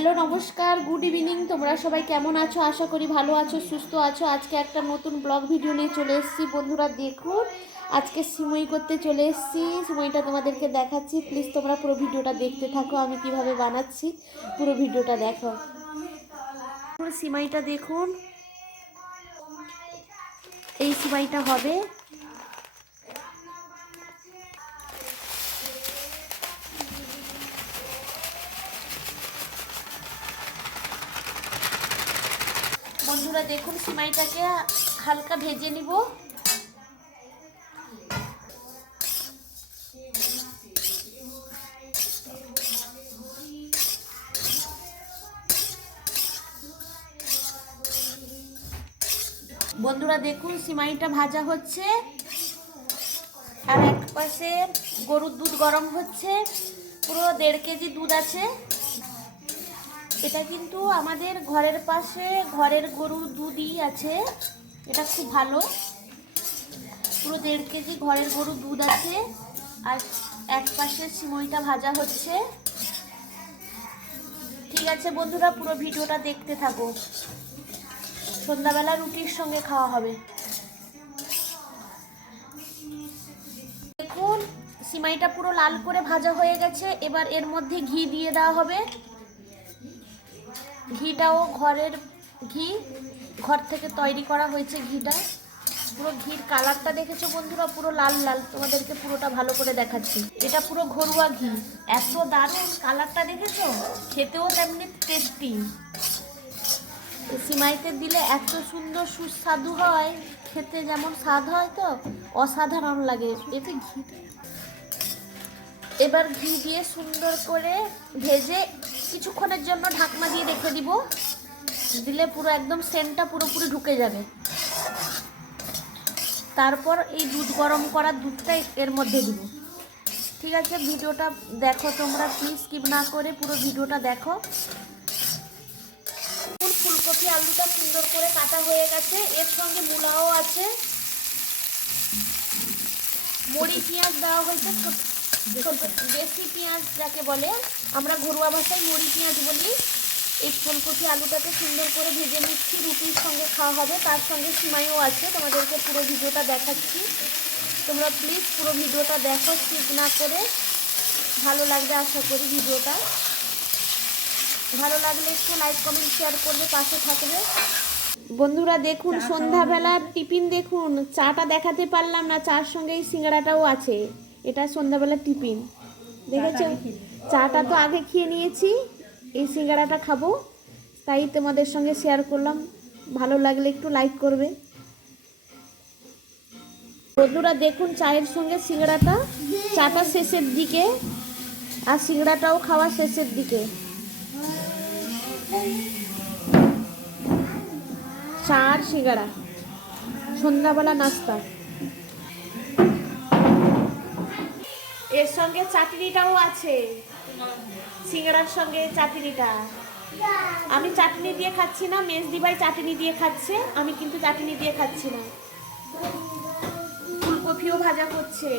Hello নমস্কার, good evening. তোমরা সবাই কেমন আছো? আশা করি ভালো আছো, সুস্থ আছো। আজকে একটা নতুন ব্লগ ভিডিও নিয়ে চলে এসেছি। বন্ধুরা দেখুন, আজকে সিমই করতে চলে এসেছি। সিমইটা তোমাদেরকে দেখাচ্ছি। প্লিজ তোমরা পুরো ভিডিওটা দেখতে থাকো, আমি কিভাবে বানাচ্ছি পুরো ভিডিওটা দেখো। সিমাইটা দেখুন, এই সিমাইটা হবে। বন্ধুরা দেখুন, সিমাইটাকে হালকা ভেজে নিব। বন্ধুরা দেখুন, সিমাইটা ভাজা হচ্ছে আর এক পাশে গরুর দুধ গরম হচ্ছে। পুরো 1.5 কেজি দুধ আছে। এটা কিন্তু আমাদের ঘরের পাশে ঘরের গরুর দুধই আছে। এটা খুব ভালো। পুরো 1.5 কেজি ঘরের গরুর দুধ আছে। আর এক পাশে সিমইটা ভাজা হচ্ছে। ঠিক আছে বন্ধুরা, পুরো ভিডিওটা দেখতে থাকো। সন্ধ্যাবেলা রুটির সঙ্গে খাওয়া হবে। দেখুন, সিমাইটা পুরো লাল করে ভাজা হয়ে গেছে। এবার এর মধ্যে ঘি দিয়ে দেওয়া হবে। ঘিটাও ঘরের ঘি, ঘর থেকে তৈরি করা হয়েছে ঘিটা। পুরো ঘির কালারটা দেখেছো বন্ধুরা, পুরো লাল লাল। তোমাদেরকে পুরোটা ভালো করে দেখাচ্ছি। এটা পুরো ঘরোয়া ঘি। এত দারুণ কালারটা দেখেছো, খেতেও তেমনি টেস্টি। সিমাইতে দিলে এত সুন্দর সুস্বাদু হয়, খেতে যেমন স্বাদ হয় তো অসাধারণ লাগে। এতে ঘি, এবার ঘি দিয়ে সুন্দর করে ভেজে কিছুক্ষণের জন্য ঢাকনা দিয়ে রেখে দিব। দিলে পুরো একদম সেন্টটা পুরোপুরি ঢুকে যাবে। তারপর এই দুধ গরম করার দুধটা এর মধ্যে দিব। ঠিক আছে, ভিডিওটা দেখো তোমরা, প্লিজ স্কিপ না করে পুরো ভিডিওটা দেখো। ফুলকপি আলুটা সুন্দর করে কাটা হয়ে গেছে। এর সঙ্গে মূলাও আছে। মুড়ি পেঁয়াজ দেওয়া হয়েছে, ছোট দেশি পেঁয়াজ যাকে বলে, আমরা ঘরোয়া ভাষায় মুড়ি পেঁয়াজ বলি। এই ফুলকপি আলুটাকে সুন্দর করে ভেজে নিচ্ছি। রুটির সঙ্গে খাওয়া হবে, তার সঙ্গে সিমাইও আছে। তোমাদেরকে পুরো ভিডিওটা দেখাচ্ছি। তোমরা প্লিজ পুরো ভিডিওটা দেখো স্কিপ না করে। ভালো লাগবে আশা করি ভিডিওটা। ভালো লাগলে একটু লাইক কমেন্ট শেয়ার করবে, পাশে থাকবে। বন্ধুরা দেখুন, সন্ধ্যাবেলার টিফিন দেখুন। চাটা দেখাতে পারলাম না, চার সঙ্গে এই সিঙ্গাড়াটাও আছে। এটা সন্ধ্যাবেলার টিফিন দেখেছো। চাটা তো আগে খেয়ে নিয়েছি, এই সিঙ্গাড়াটা খাবো, তাই তোমাদের সঙ্গে শেয়ার করলাম। ভালো লাগলে একটু লাইক করবে। বন্ধুরা দেখুন, চায়ের সঙ্গে সিঙ্গাড়াটা, চাটা শেষের দিকে আর সিঙ্গাড়াটাও খাওয়া শেষের দিকে। চা আর সিঙ্গাড়া সন্ধ্যাবেলা নাস্তা। এর সঙ্গে চাটনিটাও আছে, সিঙ্গাড়ার সঙ্গে চাটনিটা। আমি চাটনি দিয়ে খাচ্ছি না, মেজদি ভাই চাটনি দিয়ে খাচ্ছে, আমি কিন্তু চাটনি দিয়ে খাচ্ছি না। ফুলকপিও ভাজা করছে।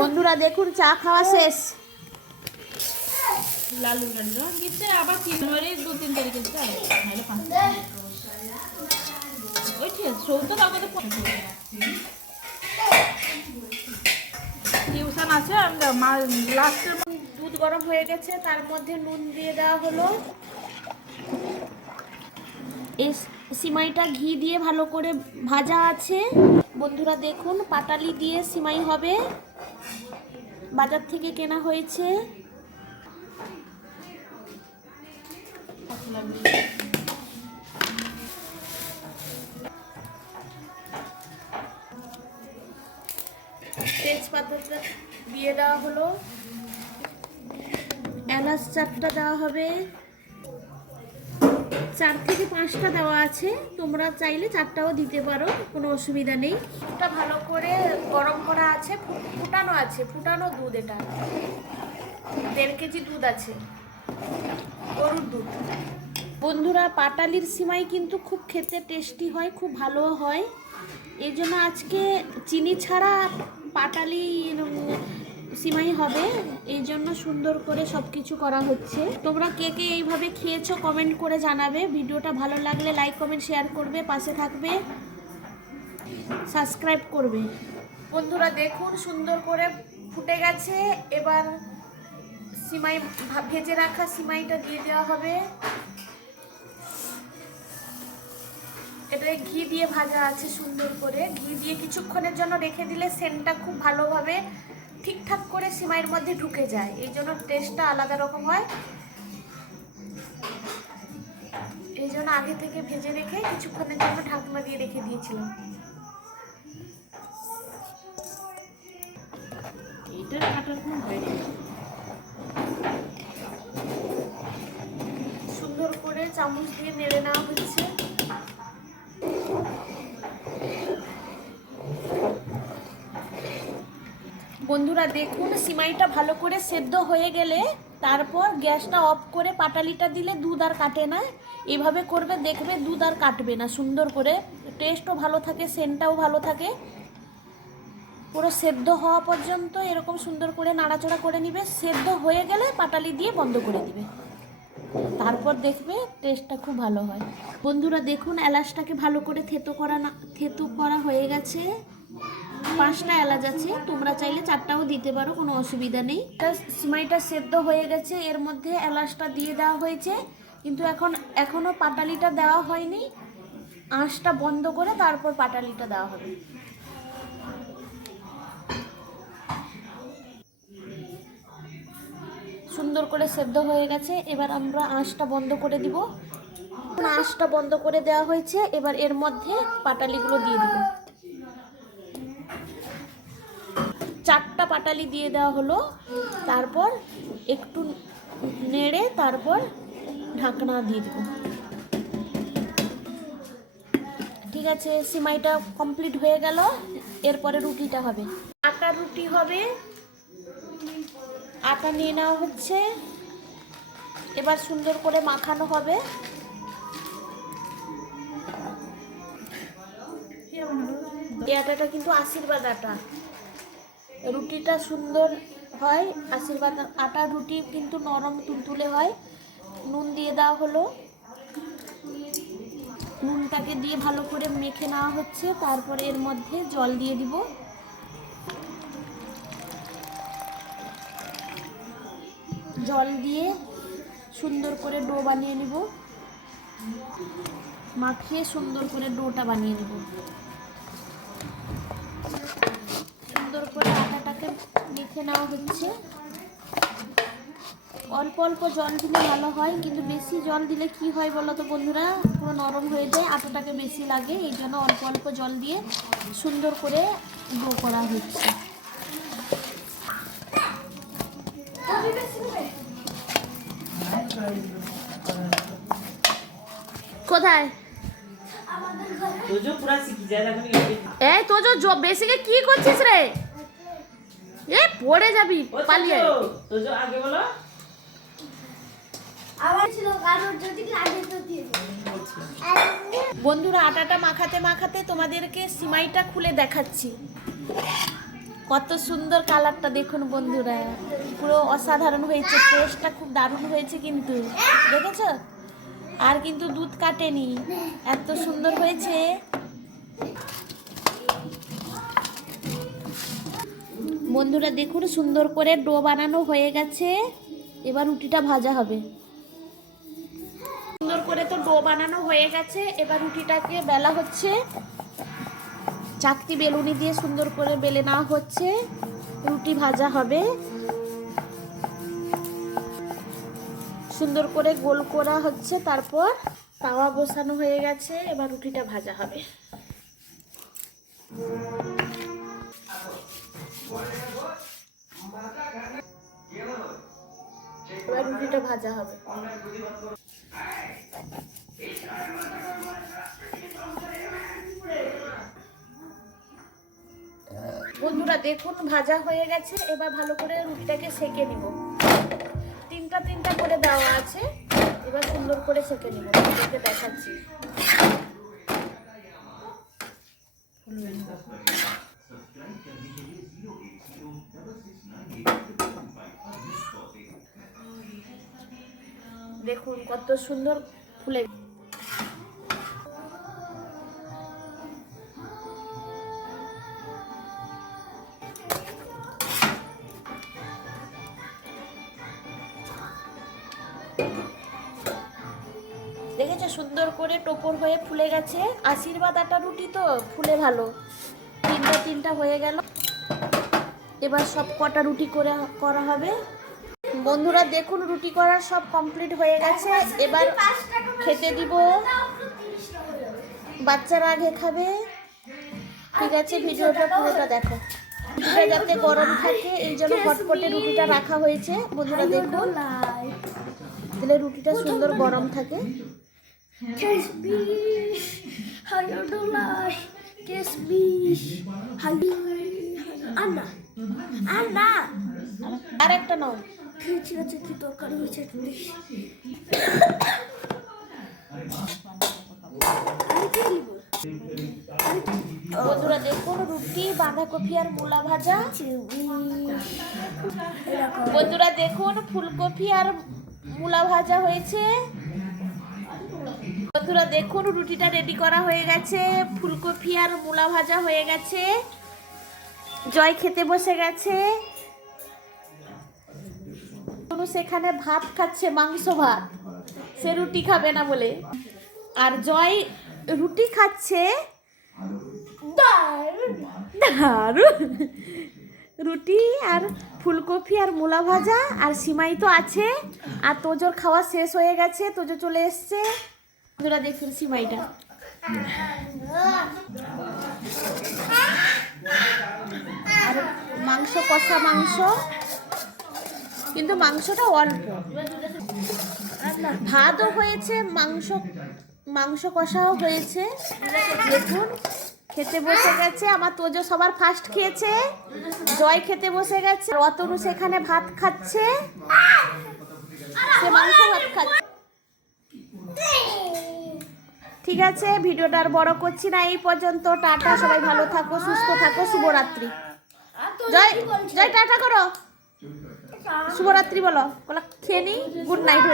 বন্ধুরা দেখুন, চা খাওয়া শেষ। লালু গিফটে আবার 2-3 তারিখে ওই ঠিক আছে। সৌতো কাউকে তো টিউশন আছে। মা লাস্টের দুধ গরম হয়ে গেছে, তার মধ্যে নুন দিয়ে দেওয়া হলো। এই সিমাইটা ঘি দিয়ে ভালো করে ভাজা আছে। বন্ধুরা দেখুন, পাটালি দিয়ে সিমাই হবে, বাজার থেকে কেনা হয়েছে। তেজপাতাটা দিয়ে দেওয়া হলো, এলাচ 4টা দেওয়া হবে। 4 থেকে 5টা দেওয়া আছে, তোমরা চাইলে 4টাও দিতে পারো, কোনো অসুবিধা নেই। এটা ভালো করে গরম করা আছে, ফুটানো আছে, ফুটানো দুধ। এটা 1.5 কেজি দুধ আছে, গরুর দুধ। বন্ধুরা, পাটালির সিমাই কিন্তু খুব খেতে টেস্টি হয়, খুব ভালো হয়। এই জন্য আজকে চিনি ছাড়া পাটালি সিমাই হবে, এই জন্য সুন্দর করে সব কিছু করা হচ্ছে। তোমরা কে কে এইভাবে খেয়েছো কমেন্ট করে জানাবে। ভিডিওটা ভালো লাগলে লাইক কমেন্ট শেয়ার করবে, পাশে থাকবে, সাবস্ক্রাইব করবে। বন্ধুরা দেখুন সুন্দর করে ফুটে গেছে। এবার সিমাই ভেজে রাখা সিমাইটা দিয়ে দেওয়া হবে। এটা ঘি দিয়ে ভাজা আছে সুন্দর করে। ঘি দিয়ে কিছুক্ষণের জন্য রেখে দিলে সেন্টটা খুব ভালোভাবে ঠিকঠাক করে সিমাইয়ের মধ্যে ঢুকে যায়, এই জন্য টেস্টটা আলাদা রকম হয়। এই জন্য আগে থেকে ভেজে রেখে কিছুক্ষণের জন্য ঢাকনা দিয়ে রেখে দিয়েছিলাম। এটার কাটার কোনো ভয় নেই। সুন্দর করে চামচ দিয়ে নেড়ে নেওয়া হচ্ছে। বন্ধুরা দেখুন সিমাইটা ভালো করে সেদ্ধ হয়ে গেলে তারপর গ্যাসটা অফ করে পাটালিটা দিলে দুধ আর কাটে না। এভাবে করবে, দেখবে দুধ আর কাটবে না। সুন্দর করে টেস্টও ভালো থাকে, সেন্টটাও ভালো থাকে। পুরো সেদ্ধ হওয়া পর্যন্ত এরকম সুন্দর করে নাড়াচাড়া করে নিবে। সেদ্ধ হয়ে গেলে পাটালি দিয়ে বন্ধ করে দিবে, তারপর দেখবে টেস্টটা খুব ভালো হয়। বন্ধুরা দেখুন এলাচটাকে ভালো করে থেতো করা হয়ে গেছে। 5টা এলাচ আছে, তোমরা চাইলে 4টাও দিতে পারো, কোনো অসুবিধা নেই। সিমাইটা সেদ্ধ হয়ে গেছে, এর মধ্যে এলাচটা দিয়ে দেওয়া হয়েছে, কিন্তু এখনো পাটালিটা দেওয়া হয়নি। আঁচটা বন্ধ করে তারপর পাটালিটা দেওয়া হবে। সুন্দর করে সেদ্ধ হয়ে গেছে, এবার আমরা আঁচটা বন্ধ করে দিব। আঁচটা বন্ধ করে দেওয়া হয়েছে, এবার এর মধ্যে পাটালিগুলো দিয়ে দিব। 4টা পাটালি দিয়ে দেওয়া হলো, তারপর একটু নেড়ে তারপর ঢাকনা দিয়ে দিব। ঠিক আছে, সিমাইটা কমপ্লিট হয়ে গেল। এরপরে রুটিটা হবে, আটা রুটি হবে। আটা নিয়ে নেওয়া হচ্ছে, এবার সুন্দর করে মাখানো হবে। এই আটাটা কিন্তু আশীর্বাদ আটা, রুটিটা সুন্দর হয়। আশীর্বাদ আটা রুটি কিন্তু নরম তুলতুলে হয়। নুন দিয়ে দেওয়া হলো, নুনটাকে দিয়ে ভালো করে মেখে নেওয়া হচ্ছে। তারপরে এর মধ্যে জল দিয়ে দিব। জল দিয়ে সুন্দর করে ডো বানিয়ে নিব, মাখিয়ে সুন্দর করে ডোটা বানিয়ে নেব। সুন্দর করে আটাটাকে মেখে নেওয়া হচ্ছে। অল্প অল্প জল দিলে ভালো হয়, কিন্তু বেশি জল দিলে কি হয় বলো তো বন্ধুরা, পুরো নরম হয়ে যায়, আটাটাকে বেশি লাগে। এই জন্য অল্প অল্প জল দিয়ে সুন্দর করে ডো করা হচ্ছে। কোথায় এই তোজো বেসিকে কি করছিস রে? এ পড়ে যাবি পালিয়ে। আগে বলো। বন্ধুরা আটাটা মাখাতে মাখাতে তোমাদেরকে সিমাইটা খুলে দেখাচ্ছি। কত সুন্দর কালারটা দেখুন বন্ধুরা, পুরো অসাধারণ হয়েছে। টেস্টটা খুব দারুণ হয়েছে কিন্তু, দেখেছো? আর কিন্তু দুধ কাটেনি, এত সুন্দর হয়েছে। বন্ধুরা দেখুন সুন্দর করে ডো বানানো হয়ে গেছে, এবার রুটিটা ভাজা হবে। সুন্দর করে তো ডো বানানো হয়ে গেছে, এবার রুটিটাকে বেলা হচ্ছে। চাকতি বেলুনি দিয়ে সুন্দর করে বেলে নেওয়া হচ্ছে, রুটি ভাজা হবে। সুন্দর করে গোল করা হচ্ছে, তারপর তাওয়া বসানো হয়ে গেছে, এবার রুটিটা ভাজা হবে। এবার রুটিটা ভাজা হবে। বন্ধুরা দেখুন ভাজা হয়ে গেছে, এবার ভালো করে রুটিটাকে সেকে নিব। তিনটা করে দেওয়া আছে, এবার সুন্দর করে সেকে নিব। আপনাদেরকে দেখাচ্ছি। দেখুন কত সুন্দর ফুলে দেখেছো সুন্দর করে টোপর হয়ে ফুলে গেছে। আশীর্বাদ আটা রুটি তো ফুলে ভালো। তিনটা হয়ে গেল। এবার সব কটা রুটি করা হবে। বন্ধুরা দেখুন রুটি করা সব কমপ্লিট হয়ে গেছে। এবার খেতে দিব। বাচ্চারা আগে খাবে। ঠিক আছে, ভিডিওটা পুরোটা দেখো। রুটিটা যাতে গরম থাকে এই জন্য হটপটে রুটিটা রাখা হয়েছে। বন্ধুরা দেখুন তাহলে রুটিটা সুন্দর গরম থাকে। আর একটা নাও। কি তরকারি হয়েছে বন্ধুরা দেখুন রুটি, বাঁধাকপি আর মূলা ভাজা। বন্ধুরা দেখুন ফুলকপি আর মূলা ভাজা হয়েছে। বন্ধুরা দেখুন রুটিটা রেডি করা হয়ে গেছে, ফুলকপি আর মূলা ভাজা হয়ে গেছে। জয় খেতে বসে গেছে। সেখানে ভাত খাচ্ছে, মাংস ভাত। সে রুটি খাবে না বলে। আর জয় রুটি খাচ্ছে রুটি আর ফুলকপি আর মূলা ভাজা আর সিমাই তো আছে। আর তোজোর খাওয়া শেষ হয়ে গেছে, তোজো চলে এসছে। বন্ধুরা দেখুন সিমাইটা। আর মাংস, কষা মাংস, কিন্তু মাংসটা অল্প। ভাতও হয়েছে, মাংস কষাও হয়েছে। দেখুন খেতে বসে গেছে। আমার তোজো সবার ফার্স্ট খেয়েছে। জয় খেতে বসে গেছে। অতনু সেখানে ভাত খাচ্ছে, সে মাংস ভাত খাচ্ছে। ঠিক আছে, ভিডিওটা আর বড় করছি না, এই পর্যন্ত। টাটা, সবাই ভালো থাকো, সুস্থ থাকো, শুভরাত্রি। জয় জয় টাটা করো, শুভরাত্রি বলো। খেয়ে নি, গুড নাইট।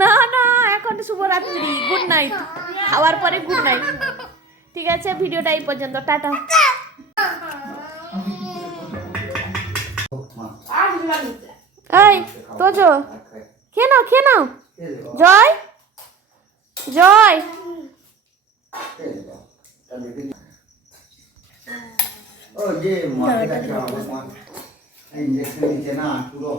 না না, এখন শুভরাত্রি, গুড নাইট। খাওয়ার পরে গুড নাইট। ঠিক আছে, ভিডিওটা এই পর্যন্ত। টাটা। এই তোজো খেয়ে নাও। জয় জয় ও যে মাথাটা ইঞ্জেকশন নিচে না পুরো